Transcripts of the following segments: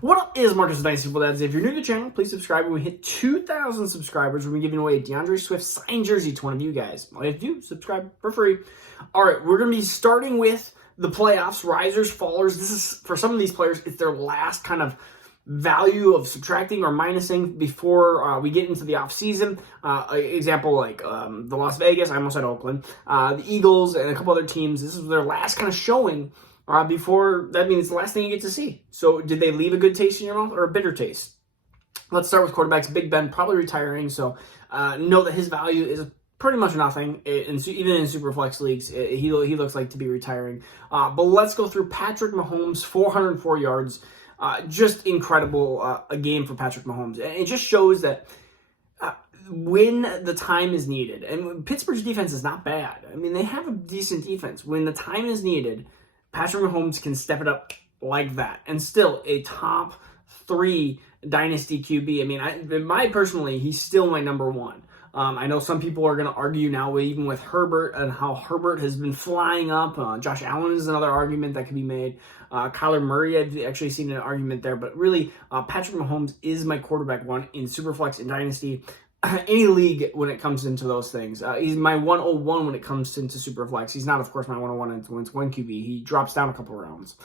What up is Marcus Dynasty Football Dads? If you're new to the channel, please subscribe. When we hit 2,000 subscribers, we're giving away a DeAndre Swift signed jersey to one of you guys. All you have to do, subscribe for free. All right, we're going to be starting with the playoffs, risers, fallers. This is, for some of these players, it's their last kind of value of subtracting or minusing before we get into the offseason. Example like the Las Vegas, I almost said Oakland, the Eagles, and a couple other teams. This is their last kind of showing before, that means it's the last thing you get to see. So did they leave a good taste in your mouth or a bitter taste? Let's start with quarterbacks. Big Ben probably retiring, so know that his value is pretty much nothing. Even in super flex leagues, he looks like to be retiring. But let's go through Patrick Mahomes, 404 yards. Just incredible a game for Patrick Mahomes. And it just shows that when the time is needed, and Pittsburgh's defense is not bad. I mean, they have a decent defense. When the time is needed, Patrick Mahomes can step it up like that. And still a top 3 Dynasty QB. I mean, personally, he's still my number 1. I know some people are going to argue now, even with Herbert and how Herbert has been flying up. Josh Allen is another argument that could be made. Kyler Murray, I've actually seen an argument there. But really, Patrick Mahomes is my quarterback 1 in Superflex and Dynasty. Any league when it comes into those things. He's my 101 when it comes into Superflex. He's not, of course, my 101 when it's 1 QB. He drops down a couple rounds.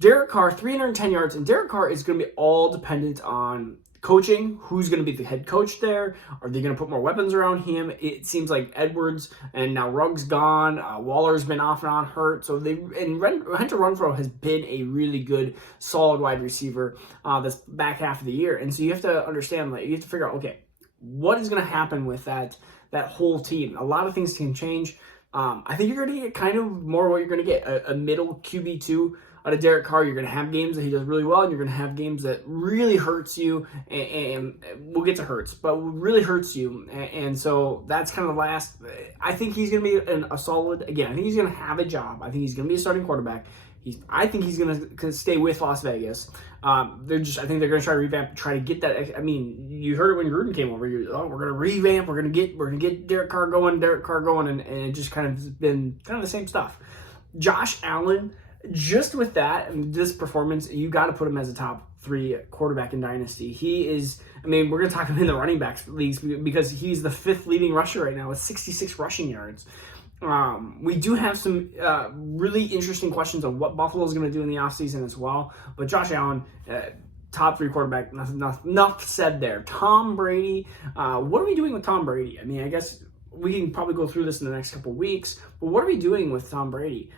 Derek Carr, 310 yards. And Derek Carr is going to be all dependent on coaching. Who's going to be the head coach there? Are they going to put more weapons around him? It seems like Edwards and now Ruggs gone. Waller's been off and on hurt. So Hunter Renfrow has been a really good, solid wide receiver this back half of the year. And so you have to understand, you have to figure out, okay, what is going to happen with that whole team? A lot of things can change. I think you're going to get kind of more what you're going to get. A middle QB2 out of Derek Carr. You're going to have games that he does really well, and you're going to have games that really hurts you, and we'll get to hurts, but really hurts you. And so that's kind of the last. I think he's going to be a solid, again, I think he's going to have a job. I think he's going to be a starting quarterback. I think he's going to stay with Las Vegas. I think they're going to try to revamp, try to get that. I mean, you heard it when Gruden came over. We're going to revamp. We're going to get Derek Carr going, and it just kind of been kind of the same stuff. Josh Allen, just with that and this performance, you got to put him as a top 3 quarterback in Dynasty. He is. I mean, we're going to talk him in the running backs leagues because he's the 5th leading rusher right now with 66 rushing yards. We do have some really interesting questions on what Buffalo is going to do in the offseason as well. But Josh Allen, top 3 quarterback, enough said there. Tom Brady, what are we doing with Tom Brady? I mean, I guess we can probably go through this in the next couple of weeks, but what are we doing with Tom Brady?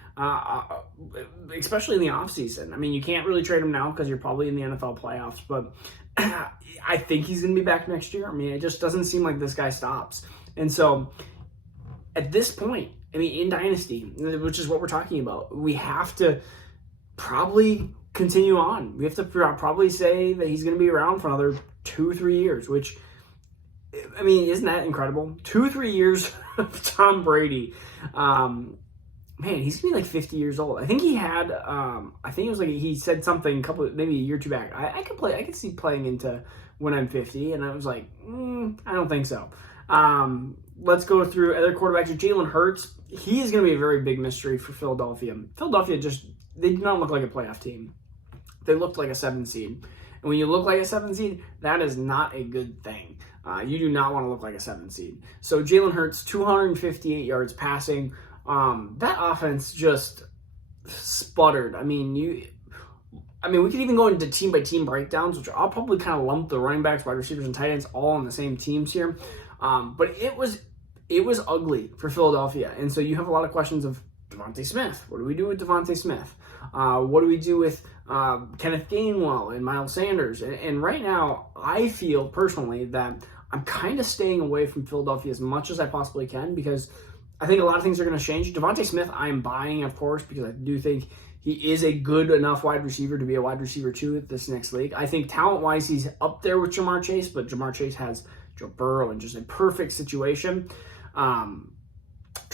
Especially in the offseason. I mean, you can't really trade him now because you're probably in the NFL playoffs, but I think he's going to be back next year. I mean, it just doesn't seem like this guy stops. And so at this point, I mean, in Dynasty, which is what we're talking about, we have to probably continue on. We have to probably say that he's going to be around for another 2-3 years, which, I mean, isn't that incredible? 2-3 years of Tom Brady. Man, he's going to be like 50 years old. I think he had, I think it was like, he said something maybe a year or 2 back. I could see playing into when I'm 50, and I was like, I don't think so. Let's go through other quarterbacks. Jalen Hurts, he is going to be a very big mystery for Philadelphia. Philadelphia they did not look like a playoff team. They looked like a 7 seed. And when you look like a 7 seed, that is not a good thing. You do not want to look like a 7 seed. So Jalen Hurts, 258 yards passing. That offense just sputtered. I mean, we could even go into team-by-team breakdowns, which I'll probably kind of lump the running backs, wide receivers, and tight ends all on the same teams here. But it was ugly for Philadelphia. And so you have a lot of questions of Davonte Smith. What do we do with Davonte Smith? What do we do with Kenneth Gainwell and Miles Sanders? And right now, I feel personally that I'm kind of staying away from Philadelphia as much as I possibly can because I think a lot of things are going to change. Davonte Smith, I am buying, of course, because I do think he is a good enough wide receiver to be a wide receiver 2 at this next league. I think talent-wise, he's up there with Jamar Chase, but Jamar Chase has Joe Burrow in just a perfect situation. Trying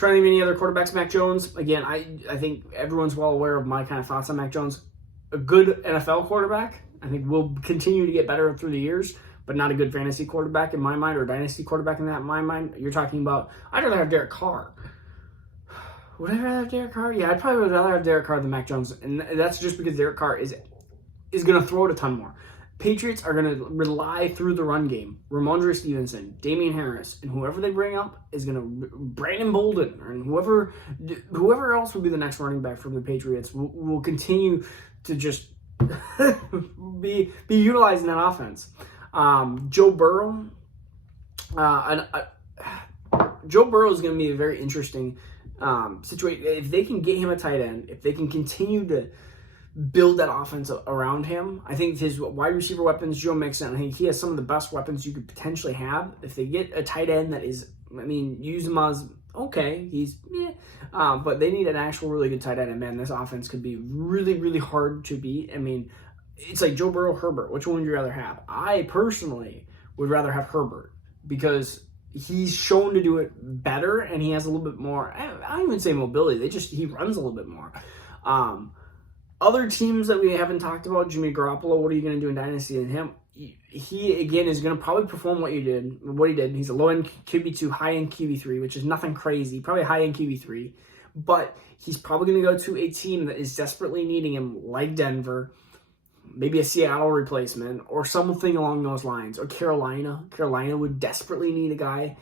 any other quarterbacks, Mac Jones. Again, I think everyone's well aware of my kind of thoughts on Mac Jones. A good NFL quarterback. I think will continue to get better through the years, but not a good fantasy quarterback in my mind or dynasty quarterback in my mind. You're talking about, I'd rather have Derek Carr. Would I rather have Derek Carr? Yeah, I'd probably rather have Derek Carr than Mac Jones. And that's just because Derek Carr is is going to throw it a ton more. Patriots are going to rely through the run game. Ramondre Stevenson, Damian Harris, and whoever they bring up is going to Brandon Bolden, and whoever else will be the next running back from the Patriots will continue to just be utilizing that offense. Joe Burrow, Joe Burrow is going to be a very interesting situation. If they can get him a tight end, if they can continue to build that offense around him, I think his wide receiver weapons, Joe Mixon, I think he has some of the best weapons you could potentially have. If they get a tight end that is, use him as, okay, but they need an actual really good tight end, and man, this offense could be really, really hard to beat. It's like Joe Burrow, Herbert. Which one would you rather have? I personally would rather have Herbert because he's shown to do it better, and he has a little bit more, I don't even say mobility, he runs a little bit more. Other teams that we haven't talked about, Jimmy Garoppolo, what are you going to do in Dynasty? And him, he again is going to probably perform what he did. He's a low-end QB2, high-end QB3, which is nothing crazy, probably high-end QB3. But he's probably going to go to a team that is desperately needing him, like Denver, maybe a Seattle replacement, or something along those lines, or Carolina. Carolina would desperately need a guy.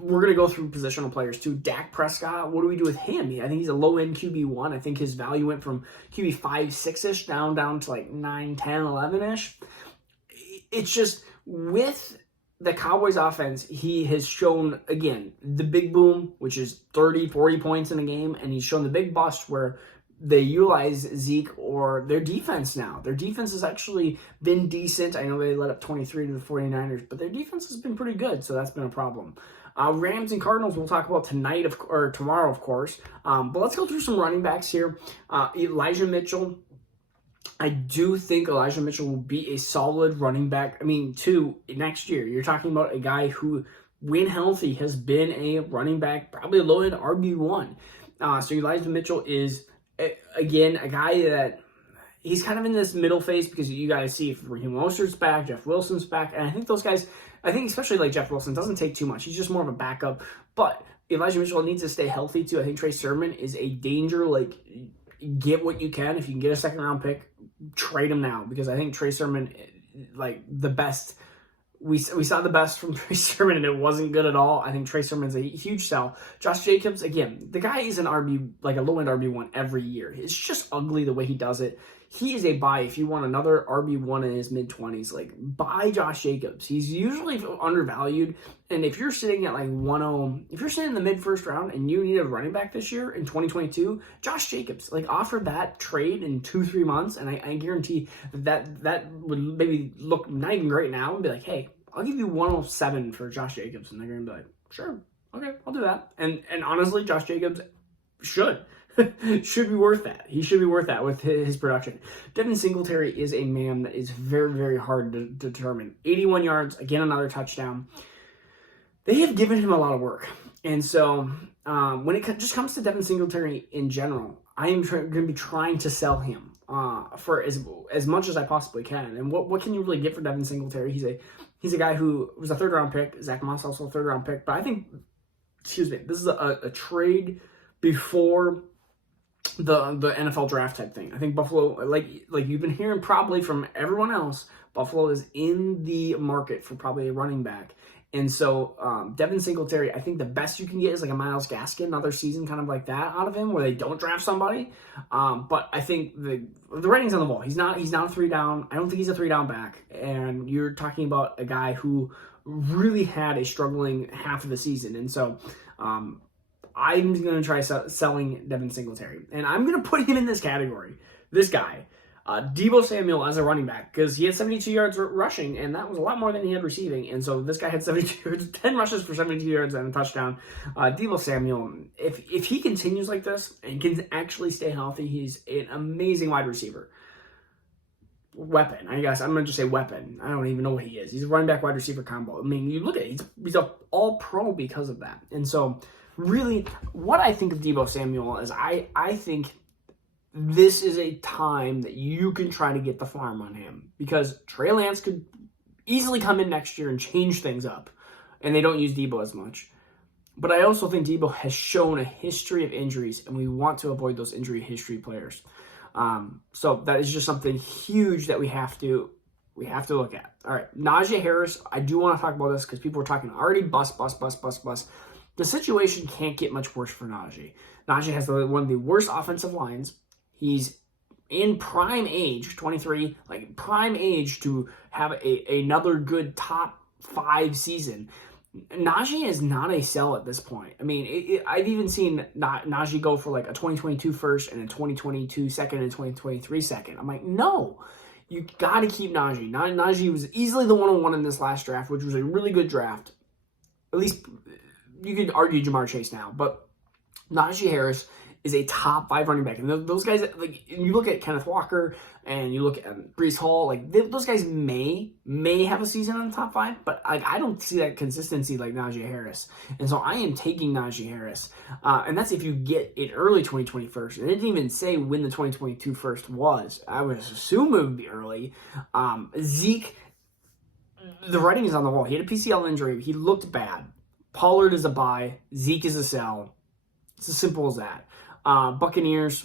We're going to go through positional players too. Dak Prescott, what do we do with him? I think he's a low-end QB1. I think his value went from QB 5, 6-ish down to like 9, 10, 11-ish. It's just with the Cowboys offense, he has shown, again, the big boom, which is 30, 40 points in a game, and he's shown the big bust where they utilize Zeke or their defense now. Their defense has actually been decent. I know they let up 23 to the 49ers, but their defense has been pretty good, so that's been a problem. Rams and Cardinals we'll talk about tonight or tomorrow, of course. But let's go through some running backs here. Elijah Mitchell. I do think Elijah Mitchell will be a solid running back. Next year. You're talking about a guy who, when healthy, has been a running back, probably a low-end RB1. So Elijah Mitchell is, again, a guy that he's kind of in this middle phase because you got to see if Raheem Mostert's back, Jeff Wilson's back, and I think those guys, especially like Jeff Wilson, doesn't take too much. He's just more of a backup. But Elijah Mitchell needs to stay healthy too. I think Trey Sermon is a danger. Get what you can. If you can get a second-round pick, trade him now because I think Trey Sermon, the best. We saw the best from Trey Sermon, and it wasn't good at all. I think Trey Sermon's a huge sell. Josh Jacobs, again, the guy is an RB, like a low-end RB1 every year. It's just ugly the way he does it. He is a buy if you want another RB1 in his mid-20s. Buy Josh Jacobs. He's usually undervalued, and if you're sitting at 1-0, if you're sitting in the mid-first round and you need a running back this year in 2022, Josh Jacobs, offer that trade in 2-3 months, and I guarantee that would maybe look not even great now and be like, hey, I'll give you 107 for Josh Jacobs, and they're going to be like, sure, okay, I'll do that. And honestly, Josh Jacobs should be worth that. He should be worth that with his production. Devin Singletary is a man that is very, very hard to determine. 81 yards, again, another touchdown. They have given him a lot of work. And so when it just comes to Devin Singletary in general, I am going to be trying to sell him for as much as I possibly can. And what can you really get for Devin Singletary? He's a guy who was a third-round pick. Zach Moss also a third-round pick. But I think, this is a trade before the NFL draft type thing. I think Buffalo, like you've been hearing probably from everyone else, Buffalo is in the market for probably a running back. And so Devin Singletary, I think the best you can get is a Myles Gaskin, another season kind of like that out of him where they don't draft somebody. But I think the writing's on the wall. He's not a 3-down. I don't think he's a 3-down back. And you're talking about a guy who really had a struggling half of the season. And so I'm going to try selling Devin Singletary. And I'm going to put him in this category. This guy, Deebo Samuel as a running back, because he had 72 yards rushing, and that was a lot more than he had receiving. And so this guy had 72 yards, 10 rushes for 72 yards and a touchdown. Deebo Samuel, if he continues like this and can actually stay healthy, he's an amazing wide receiver. Weapon, I guess. I'm going to just say weapon. I don't even know what he is. He's a running back wide receiver combo. You look at it, he's an all-pro because of that. And so really, what I think of Deebo Samuel is I think this is a time that you can try to get the farm on him because Trey Lance could easily come in next year and change things up, and they don't use Deebo as much. But I also think Deebo has shown a history of injuries, and we want to avoid those injury history players. So that is just something huge that we have to look at. All right, Naja Harris. I do want to talk about this because people are talking already bust. The situation can't get much worse for Najee. Najee has one of the worst offensive lines. He's in prime age, 23, like prime age to have another good top 5 season. Najee is not a sell at this point. I mean, I've even seen Najee go for like a 2022 first and a 2022 second and 2023 second. I'm like, no, you got to keep Najee. Najee was easily the 101 in this last draft, which was a really good draft. At least you could argue Jamar Chase now, but Naja Harris is a top 5 running back. And those guys, like, you look at Kenneth Walker and you look at Breece Hall, like, those guys may have a season in the top 5, but I don't see that consistency like Naja Harris. And so I am taking Naja Harris. And that's if you get it early 2021. It didn't even say when the 2022 first was. I would assume it would be early. Zeke, the writing is on the wall. He had a PCL injury. He looked bad. Pollard is a buy. Zeke is a sell. It's as simple as that. Buccaneers,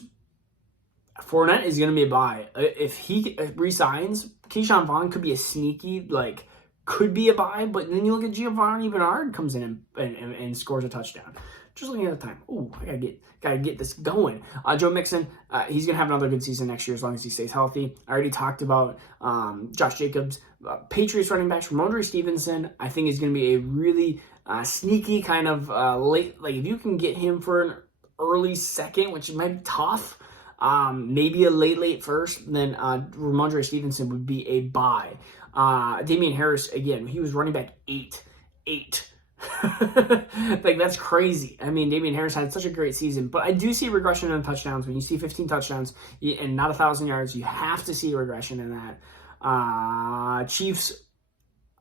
Fournette is going to be a buy. If he resigns, Keyshawn Vaughn could be a sneaky, like, could be a buy, but then you look at Giovanni Bernard comes in and scores a touchdown. Just looking at the time. Ooh, I gotta get this going. Joe Mixon, he's gonna have another good season next year as long as he stays healthy. I already talked about Josh Jacobs. Patriots running backs, Ramondre Stevenson, I think is gonna be a really sneaky kind of late, like if you can get him for an early second, which might be tough, maybe a late first, then Ramondre Stevenson would be a buy. Damian Harris, again, he was running back 8. Like, that's crazy. I mean, Damian Harris had such a great season, but I do see regression in touchdowns. When you see 15 touchdowns and not 1,000 yards, you have to see regression in that. Chiefs,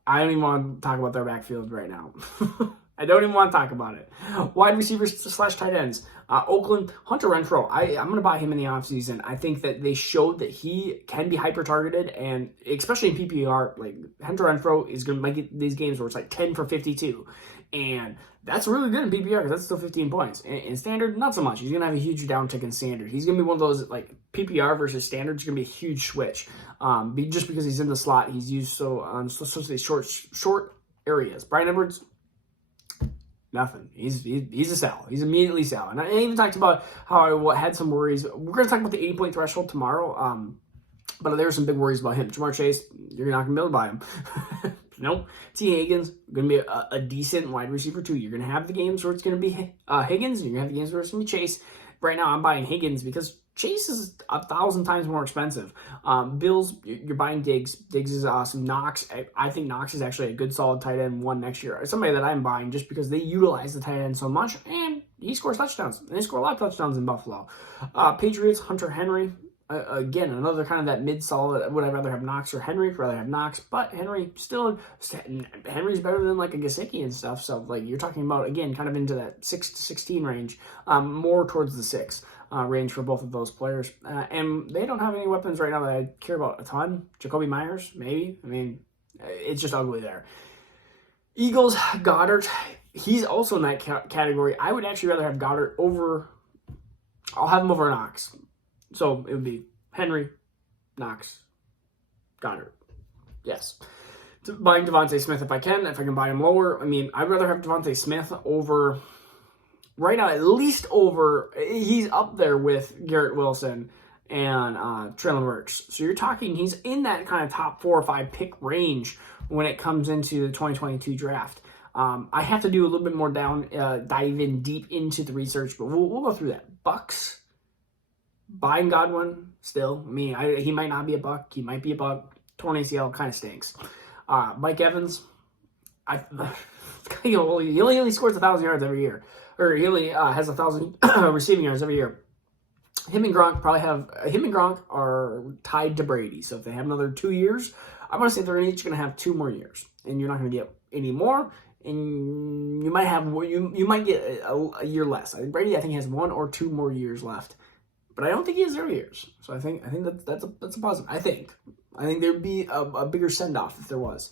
I don't even want to talk about their backfield right now. I don't even want to talk about it. Wide receivers / tight ends. Oakland, Hunter Renfrow. I'm going to buy him in the offseason. I think that they showed that he can be hyper-targeted, and especially in PPR, like, Hunter Renfrow is going to make these games where it's like 10 for 52. And that's really good in PPR because that's still 15 points. In standard, not so much. He's going to have a huge downtick in standard. He's going to be one of those, like, PPR versus standard is going to be a huge switch. Just because he's in the slot, he's used so short areas. Bryan Edwards, nothing. He's a sell. He's immediately sell. And I even talked about how I had some worries. We're going to talk about the 80-point threshold tomorrow. But there were some big worries about him. Jamar Chase, you're not going to be able to buy him. Nope. T. Higgins, going to be a decent wide receiver too. You're going to have the games where it's going to be Higgins, and you're going to have the games where it's going to be Chase. Right now, I'm buying Higgins because Chase is 1,000 times more expensive. Bills, you're buying Diggs. Diggs is awesome. Knox, I think Knox is actually a good solid tight end one next year. Somebody that I'm buying just because they utilize the tight end so much, and he scores touchdowns. And they score a lot of touchdowns in Buffalo. Patriots, Hunter Henry. Again, another kind of that mid-solid. Would I rather have Knox or Henry? I'd rather have Knox, but Henry's better than like a Gesicki and stuff. So like you're talking about, again, kind of into that 6 to 16 range, more towards the 6 range for both of those players. And they don't have any weapons right now that I care about a ton. Jacoby Myers, maybe. I mean, it's just ugly there. Eagles, Goddard. He's also in that category. I would actually rather have Goddard over. I'll have him over Knox. So it would be Henry, Knox, Goddard. Yes. Buying Davonte Smith if I can buy him lower. I mean, I'd rather have Davonte Smith over, right now, at least over, he's up there with Garrett Wilson and Treylon Burks. So you're talking, he's in that kind of top 4 or 5 pick range when it comes into the 2022 draft. I have to do a little bit more dive in deep into the research, but we'll go through that. Bucks. Buying Godwin still. I mean, he might not be a buck. He might be a buck. Torn ACL kind of stinks. Mike Evans, he only scores 1,000 yards every year, or he only has 1,000 receiving yards every year. Him and Gronk are tied to Brady. So if they have another 2 years, I'm gonna say they're each gonna have 2 more years, and you're not gonna get any more. And you might have you might get a year less. I think Brady has 1 or 2 more years left. But I don't think he has 0 years. So I think that's a positive. I think there'd be a bigger send-off if there was.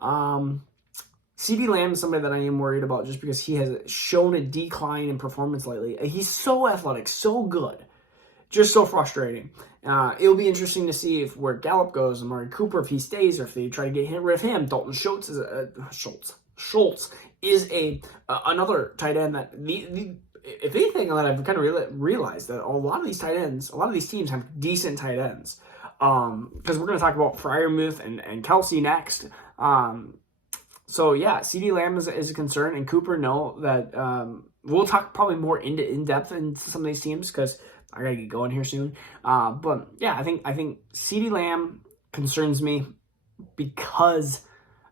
CeeDee Lamb is somebody that I am worried about just because he has shown a decline in performance lately. He's so athletic, so good. Just so frustrating. It'll be interesting to see if where Gallup goes, Amari Cooper, if he stays, or if they try to get rid of him. Dalton Schultz is another tight end that if anything, that I've kind of realized that a lot of these tight ends, a lot of these teams have decent tight ends. Because we're going to talk about Freiermuth and Kelsey next. So yeah, CeeDee Lamb is a concern, and Cooper, know that we'll talk probably more in depth into some of these teams because I gotta get going here soon. But yeah, I think CeeDee Lamb concerns me because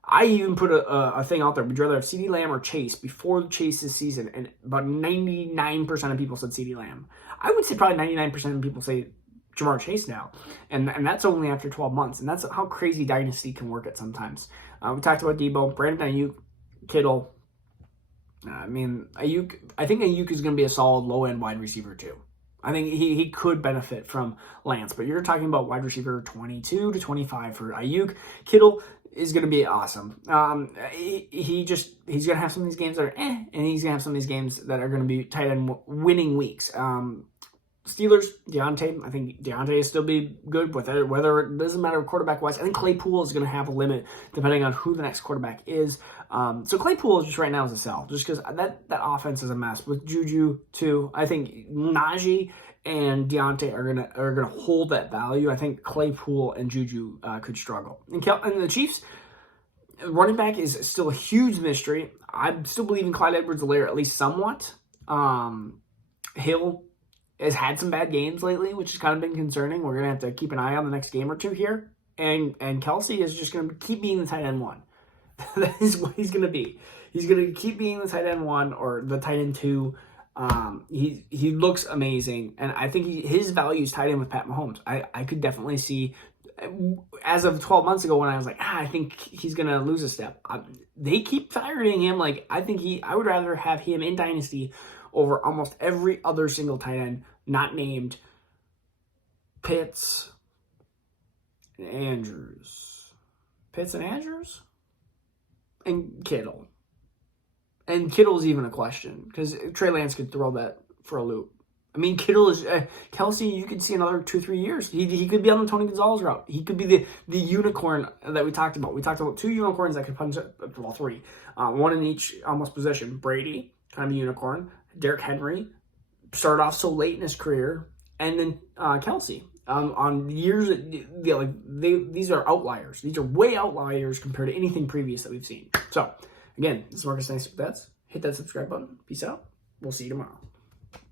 I even put a thing out there. Would you rather have CeeDee Lamb or Chase before Chase's season? And about 99% of people said CeeDee Lamb. I would say probably 99% of people say Jamar Chase now. And that's only after 12 months. And that's how crazy Dynasty can work at sometimes. We talked about Debo, Brandon Ayuk, Kittle. I think Ayuk is going to be a solid low-end wide receiver too. I think he could benefit from Lance, but you're talking about wide receiver 22 to 25 for Ayuk. Kittle is going to be awesome. He's going to have some of these games that are and he's going to have some of these games that are going to be tight end winning weeks. Steelers, Deontay. I think Deontay will still be good with it, whether it doesn't matter quarterback-wise. I think Claypool is going to have a limit depending on who the next quarterback is. So Claypool is just right now is a sell, just because that offense is a mess. With Juju, too, I think Najee and Deontay are gonna hold that value. I think Claypool and Juju could struggle. And the Chiefs, running back is still a huge mystery. I still believe in Clyde Edwards-Helaire at least somewhat. Hill has had some bad games lately, which has kind of been concerning. We're going to have to keep an eye on the next game or two here. And Kelsey is just going to keep being the tight end one. That is what he's going to be. He's going to keep being the tight end one or the tight end two. He looks amazing. And I think his value is tied in with Pat Mahomes. I could definitely see, as of 12 months ago when I was like, I think he's going to lose a step. They keep firing him. Like, I would rather have him in Dynasty over almost every other single tight end not named Pitts and Andrews. And Kittle. And Kittle's even a question because Trey Lance could throw that for a loop. I mean, Kittle is Kelsey. You could see another 2-3 years. He could be on the Tony Gonzalez route. He could be the unicorn that we talked about. We talked about 2 unicorns that could punch. Well, 3, one in each almost position. Brady, kind of a unicorn. Derrick Henry started off so late in his career, and then Kelsey on years. These are outliers. These are way outliers compared to anything previous that we've seen. So again, this is Marcus. Thanks for that. Hit that subscribe button. Peace out. We'll see you tomorrow.